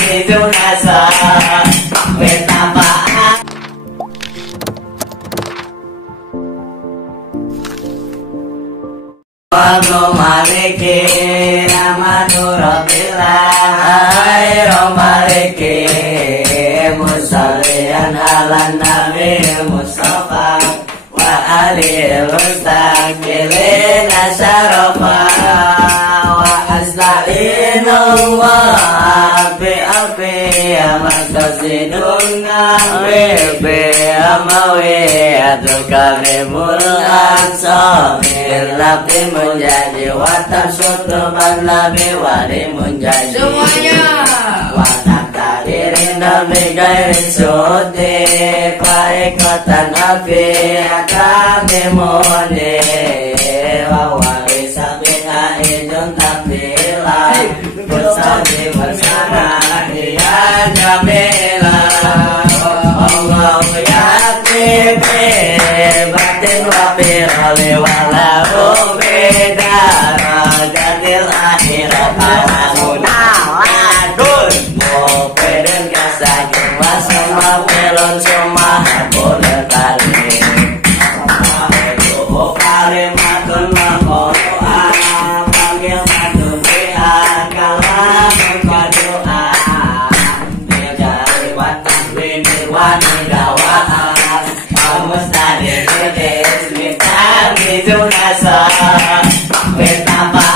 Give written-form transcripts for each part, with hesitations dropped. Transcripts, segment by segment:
hidup rasa betapa Allahumma maliki Rabbillah maliki musallian ala nabi Mustafa wa alihi mustaqilina syarafa wa astagfirullah bi afi maqasiduna bi amawi atukabimul ansabir labi menjadi watak sutuban labi wali menjadi semuanya watak tadirin nabi gairi sudi paikatan api akabimuni wawali sabika idun tabilah bersadi bersama dia jamila Allah yaktibi batin wabirali walau bidara jadil akhirat alamunadun mupidin kasagin wasama pelon suma boleh kali kalimatun makodoa panggil matun biar kalam berdoa mencari watak binirwani dawaan mustahil berdis minta hidup rasa betapa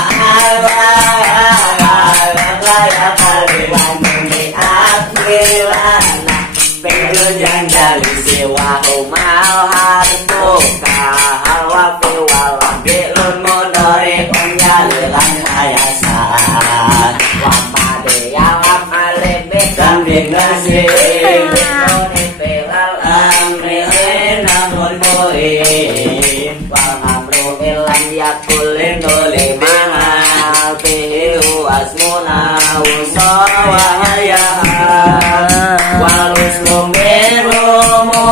layak kaliwan di akhirana penjujan dari siwa umal hartuka hawafi walaki lumudori unjalilan hayasan wapade yawap alibikan binasi binuni pilal amri namun mu'in wamamru ilan yakulin dulimaha bihu asmuna usawahayah walusmu mirumu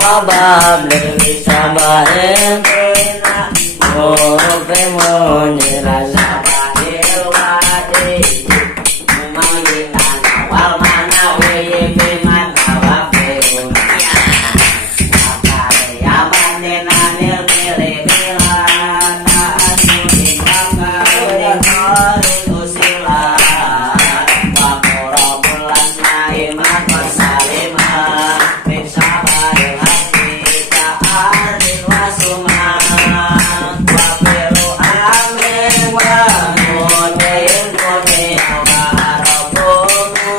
mabab lebih sabahin murufimu nyirah sabahil wadi memanggilkan awal mana wiyi biman awafil ya bandinanil pilih bilan taat mudi bangga udik usilah wamurabul asma'imah wasalimah min sabaril hati ta'adil wasumah wabiru amin wa mudayin dunia wa rabbumu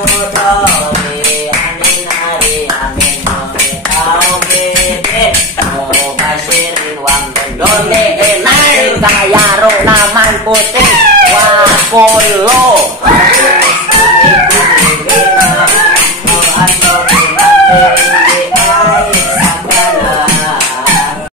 amin hari amin mu'itawbidin mubashirin wa mendolihin nail kaya ronaman putih wa kullu